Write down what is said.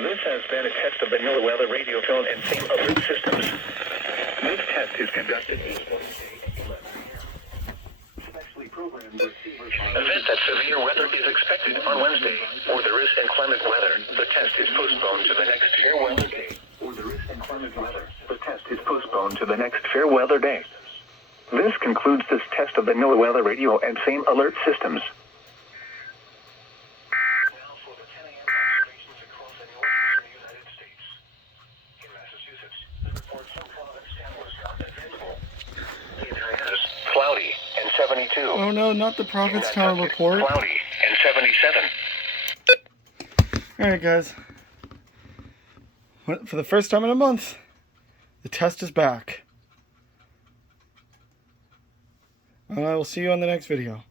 This has been a test of the NOAA weather radio tone and same alert systems. This test is conducted specially programmed receivers. Event that severe weather is expected on Wednesday, or there is inclement weather. The test is postponed to the next fair weather day. Or there is inclement weather. The test is postponed to the next fair weather day. This concludes this test of the NOAA weather radio and same alert systems. Now for the 10 a.m. observations across the northeastern United States. In Massachusetts, the report from Provincetown was not available. In Hyannis, cloudy and 72. Oh no, not the Provincetown report. Cloudy and 77. Alright guys. For the first time in a month, the test is back. And I will see you on the next video.